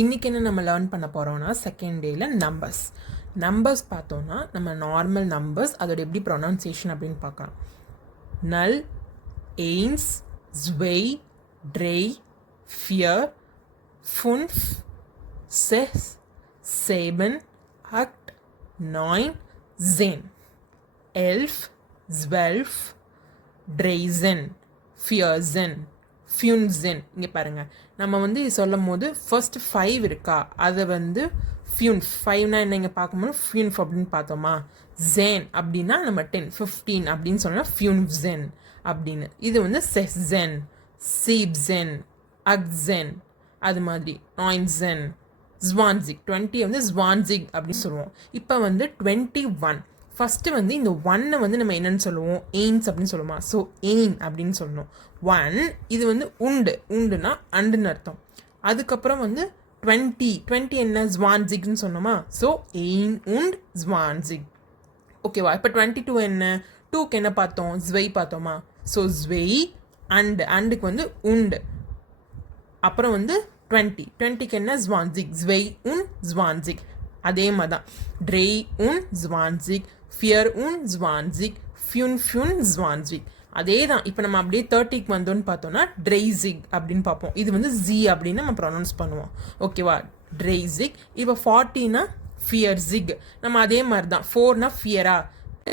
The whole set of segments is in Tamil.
இன்றைக்கி என்ன நம்ம லேர்ன் பண்ண போகிறோம்னா செகண்ட் டேயில் நம்பர்ஸ் பார்த்தோன்னா நம்ம நார்மல் நம்பர்ஸ் அதோட எப்படி ப்ரொனவுன்சியேஷன் அப்படின்னு பார்க்கலாம். நல், எய்ன்ஸ், ஸ்வெய், ட்ரெய், ஃபியர், ஃபுன்ஃப், செஸ், சேபன், அக்ட், நாயின், ஜென், எல்ஃப், ஜ்வெல்ஃப், ட்ரெய்சன், ஃபியர்சன், ஃபியூன்சென். இங்கே பாருங்கள், நம்ம வந்து சொல்லும் போது ஃபர்ஸ்ட் 5 இருக்கா, அதை வந்து ஃபியூன்ஃப் 5னா என்ன இங்கே பார்க்கும்போது ஃபியூன்ஃப் அப்படின்னு பார்த்தோமா. ஜேன் அப்படின்னா நம்ம 10 15 அப்படின்னு சொன்னால் ஃபியூன்ஃப்சென் அப்படின்னு. இது வந்து செஸ்ஸென், சீப்சென், அக்ஸென், அது மாதிரி நாயின்சென், ஜ்வான்சிக் 20 வந்து ஜ்வான்சிக் அப்படின்னு சொல்லுவோம். இப்போ வந்து 21 ஃபஸ்ட்டு வந்து இந்த 1 வந்து நம்ம என்னென்னு சொல்லுவோம், எய்ன்ஸ் அப்படின்னு சொல்லுவோமா. ஸோ எயின் அப்படின்னு சொல்லணும். 1 இது வந்து உண்டுனா அண்டுன்னு அர்த்தம். அதுக்கப்புறம் வந்து 20 என்ன ஜ்வான்சிக்னு சொன்னோமா. So Ain உண்ட் ஜ்வான்சிக். ஓகேவா. இப்போ 22 என்ன, 2க்கு என்ன பார்த்தோம், ஸ்வெய் பார்த்தோமா. ஸோ ஸ்வெய் அண்டுக்கு வந்து உண்டு. அப்புறம் வந்து 20க்கு என்ன ஜ்வான்சிக், ஸ்வெய் உன் ஜ்வான்சிக். அதே மாதிரி தான் ட்ரெய் உன் ஜ்வான்சிக், ஃபியர் உன் ஜ்வான்சிக், ஃபியூன் ஜ்வான்சிக். அதே தான். இப்போ நம்ம அப்படியே 30க்கு வந்தோன்னு பார்த்தோம்னா ட்ரெய்சிக் அப்படின்னு பார்ப்போம். இது வந்து ஜி அப்படின்னு நம்ம ப்ரொனவுன்ஸ் பண்ணுவோம். ஓகேவா, ட்ரெய்சிக். இப்போ 40னா ஃபியர் ஜிக். நம்ம அதே மாதிரி தான். 4னா ஃபியரா,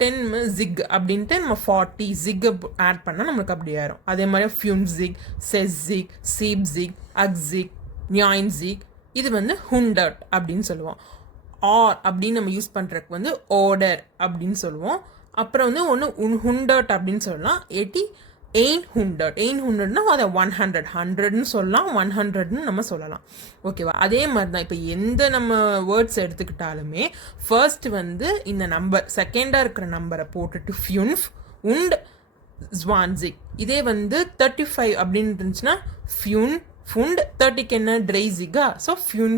10 ஜிக் அப்படின்ட்டு நம்ம 40 ஜிக் ஆட் பண்ணால் நம்மளுக்கு அப்படி ஆயிரும். அதே மாதிரி ஃபியூன்சிக், செஸ்ஸிக், சீப்சிக், அக்ஸிக், நியாயின்சிக். இது வந்து ஹுண்டர்ட் அப்படின்னு சொல்லுவோம். ஆர் அப்படின்னு நம்ம யூஸ் பண்ணுறதுக்கு வந்து ஆர்டர் அப்படின்னு சொல்லுவோம். அப்புறம் வந்து ஒன்று ஹுண்டர்ட் அப்படின்னு சொல்லலாம். எயின் ஹுண்டர்ட்னா அதை 100ன்னு சொல்லலாம், 100ன்னு நம்ம சொல்லலாம். ஓகேவா. அதே மாதிரி தான் இப்போ எந்த நம்ம வேர்ட்ஸ் எடுத்துக்கிட்டாலுமே ஃபர்ஸ்ட் வந்து இந்த நம்பர் செகண்டாக இருக்கிற நம்பரை போட்டுட்டு ஃபியூன்ஃப் உண்ட் ஜ்வான்சிக். இதே வந்து 35 அப்படின்னு இருந்துச்சுன்னா ஃபியூன் ஃபுண்ட், 30க்கு என்ன ட்ரெய்சிக்கா. ஸோ ஃபியூன்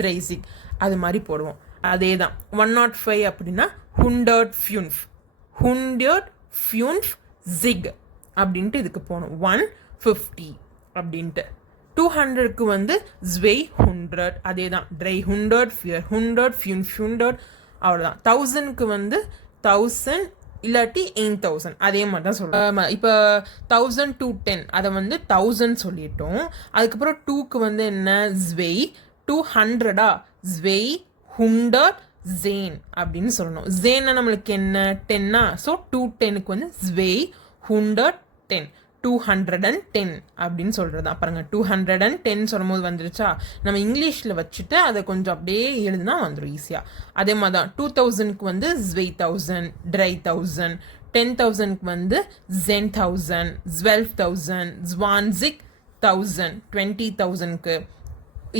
ட்ரெய்சிக் அது மாதிரி போடுவோம். அதே தான் 105 அப்படின்னா ஹுண்டர்ட் ஃபியூன்ஃப் ஜிக் அப்படின்ட்டு இதுக்கு போகணும். 150 அப்படின்ட்டு. 200க்கு வந்து ஸ்வெய் 100, அதே தான் ட்ரை 100, ஃபியர் 100, ஃபியூன் அவ்வளோதான். 1000க்கு வந்து 1000 இல்லாட்டி 8000 அதே மாதிரி தான் சொல்லுவோம். இப்போ 1000 to 10 அதை வந்து 1000 சொல்லிட்டோம். அதுக்கப்புறம் 2க்கு வந்து என்ன ஸ்வெய் 200 ஸ்வெய் 100 ஜேன் அப்படின்னு சொல்லணும். ஜேன்னா நம்மளுக்கு என்ன 10னா. ஸோ 210க்கு வந்து ஸ்வெய் 110 210 அப்படின்னு சொல்கிறது தான். பாருங்க 210 சொல்லும் போது வந்துருச்சா. நம்ம இங்கிலீஷில் வச்சுட்டு அதை கொஞ்சம் அப்படியே எழுதுனா வந்துடும் ஈஸியாக. அதே மாதிரி தான் 2000க்கு வந்து ஸ்வெய் 1000, ட்ரை 1000, 10,000க்கு வந்து ஜென் 1000, 12,000, ஜ்வான்சிக் 1000, 20,000க்கு.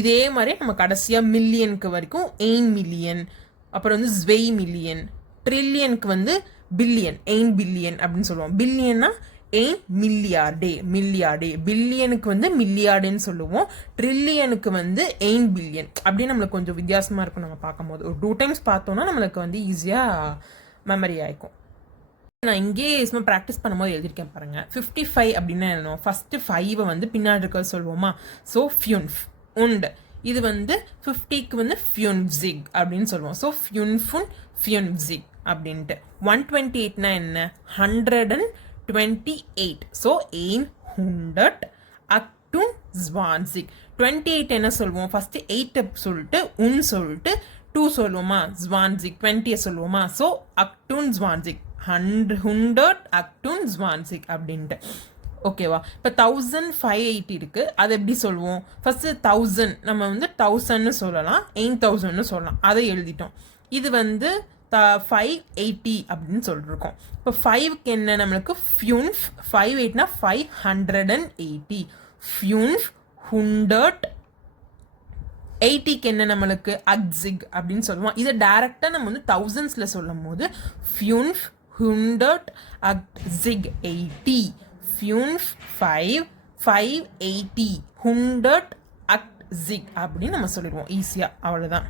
இதே மாதிரி நம்ம கடைசியாக மில்லியனுக்கு வரைக்கும் 8 மில்லியன், அப்புறம் வந்து ஸ்வெய் மில்லியன், ட்ரில்லியனுக்கு வந்து பில்லியன் 8 பில்லியன் அப்படின்னு சொல்லுவோம். பில்லியன்னா 8 மில்லியார்டே. பில்லியனுக்கு வந்து மில்லியார்டுன்னு சொல்லுவோம். ட்ரில்லியனுக்கு வந்து 8 பில்லியன். அப்படியே நம்மளுக்கு கொஞ்சம் வித்தியாசமாக இருக்கும். நம்ம பார்க்கும்போது ஒரு 2 டைம்ஸ் பார்த்தோன்னா நம்மளுக்கு வந்து ஈஸியாக மெமரி ஆகிக்கும். நான் இங்கே சும்மா ப்ராக்டிஸ் பண்ணும்போது எழுதியிருக்கேன் பாருங்கள். 55 அப்படின்னா என்ன, ஃபஸ்ட்டு 5 வந்து பின்னாடி இருக்க சொல்லுவோமா. ஸோ ஃபியூன்ஃப் உண்டு. இது வந்து 50க்கு வந்து ஃபியூன்சிக் அப்படின்னு சொல்லுவோம். ஸோ ஃபியூன்சிக் அப்படின்ட்டு. 128னா என்ன, 128. ஸோ 800 அக்டுன் ஜ்வான்சிக். 28 என்ன சொல்லுவோம், ஃபஸ்ட்டு 8 சொல்லிட்டு சொல்லிட்டு 2 சொல்லுவோமா, ஜ்வான்சிக் 20 சொல்லுவோமா. ஸோ அக்டுன் ஜ்வான்சிக் 100 அக்டுன் ஜ்வான்சிக் அப்படின்ட்டு. ஓகேவா. இப்போ 1580 இருக்குது. அது எப்படி சொல்லுவோம், ஃபஸ்ட்டு 1000 நம்ம வந்து 1000ன்னு சொல்லலாம், 8000ன்னு சொல்லலாம். அதை எழுதிட்டோம். இது வந்து 580 அப்படின்னு சொல்லியிருக்கோம். இப்போ 5க்கு என்ன நம்மளுக்கு ஃபியூன்ஃப் 580னா 580 ஃபியூன்ஃப் 100. 80க்கு என்ன நம்மளுக்கு அக்ஸிக் அப்படின்னு சொல்லுவோம். இதை டேரெக்டாக நம்ம வந்து தௌசண்ட்ஸில் சொல்லும் போது ஃபியூன்ஃப் 100 அக்ஸிக் 80 ஃபியூன்ஃப் 580 100 அக்ஸிக் அப்படின்னு நம்ம சொல்லிடுவோம் ஈஸியாக. அவ்வளோதான்.